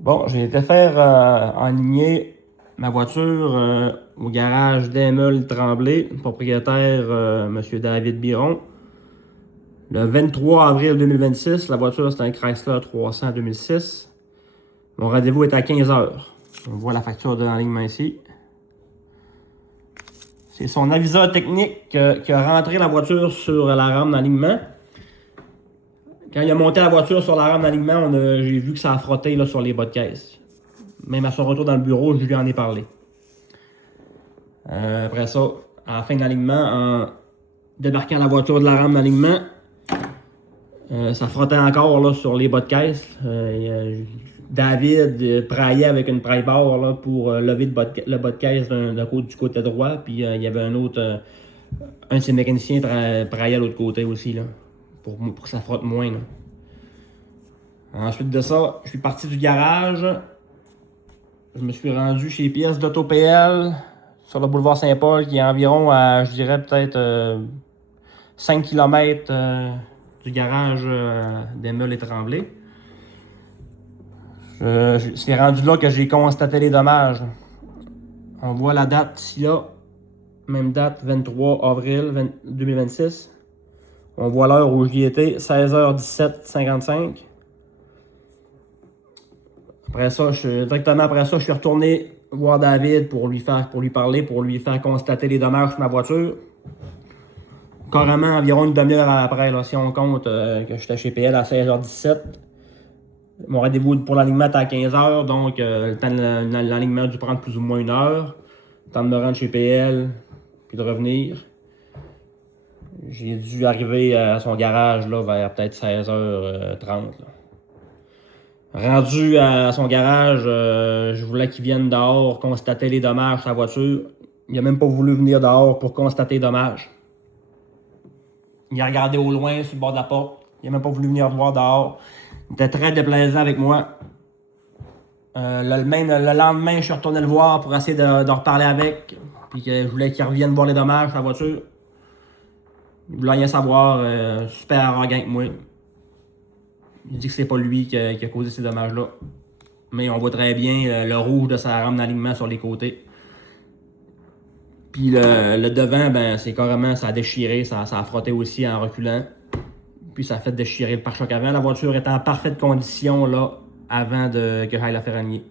Bon, j'ai été faire enligner ma voiture au garage d'Emile Tremblay, propriétaire M. David Biron. Le 23 avril 2026, la voiture c'est un Chrysler 300 2006. Mon rendez-vous est à 15h. On voit la facture de l'enlignement ici. C'est son aviseur technique qui a rentré la voiture sur la rame d'alignement. Quand il a monté la voiture sur la rame d'alignement, j'ai vu que ça a frotté là, sur les bas de caisse. Même à son retour dans le bureau, je lui en ai parlé. Après ça, à la fin de l'alignement, en débarquant la voiture de la rame d'alignement, ça frottait encore là, sur les bas de caisse. David praillait avec une praille barre là, pour lever le bas de caisse du côté droit. Puis il y avait un de ses mécaniciens praillait à l'autre côté aussi, là, pour que ça frotte moins. Là. Ensuite de ça, je suis parti du garage. Je me suis rendu chez Pièces d'AutoPL sur le boulevard Saint-Paul, qui est environ à, je dirais, peut-être 5 km du garage d'Emile et Tremblay. C'est rendu là que j'ai constaté les dommages. On voit la date ici, là. Même date, 23 avril 2026. On voit l'heure où j'y étais, 16h17, 55. Directement après ça, je suis retourné voir David pour lui parler, pour lui faire constater les dommages sur ma voiture. Carrément environ une demi-heure après, là, si on compte que j'étais chez PL à 16h17. Mon rendez-vous pour l'alignement était à 15h, donc le temps de l'alignement a dû prendre plus ou moins une heure. Le temps de me rendre chez PL, puis de revenir. J'ai dû arriver à son garage là, vers peut-être 16h30. Là. Rendu à son garage, je voulais qu'il vienne dehors constater les dommages sur sa voiture. Il n'a même pas voulu venir dehors pour constater les dommages. Il a regardé au loin sur le bord de la porte. Il n'a même pas voulu venir voir dehors. Il était très déplaisant avec moi. Le lendemain, je suis retourné le voir pour essayer de reparler avec. Puis je voulais qu'il revienne voir les dommages sur sa voiture. Il voulait rien savoir. Super arrogant avec moi. Il dit que c'est pas lui qui a causé ces dommages-là. Mais on voit très bien le rouge de sa rame d'alignement sur les côtés. Puis le devant, ben c'est carrément, ça a déchiré, ça a frotté aussi en reculant. Puis ça a fait déchirer le pare-choc avant. La voiture était en parfaite condition là, avant que j'aille la faire aligner.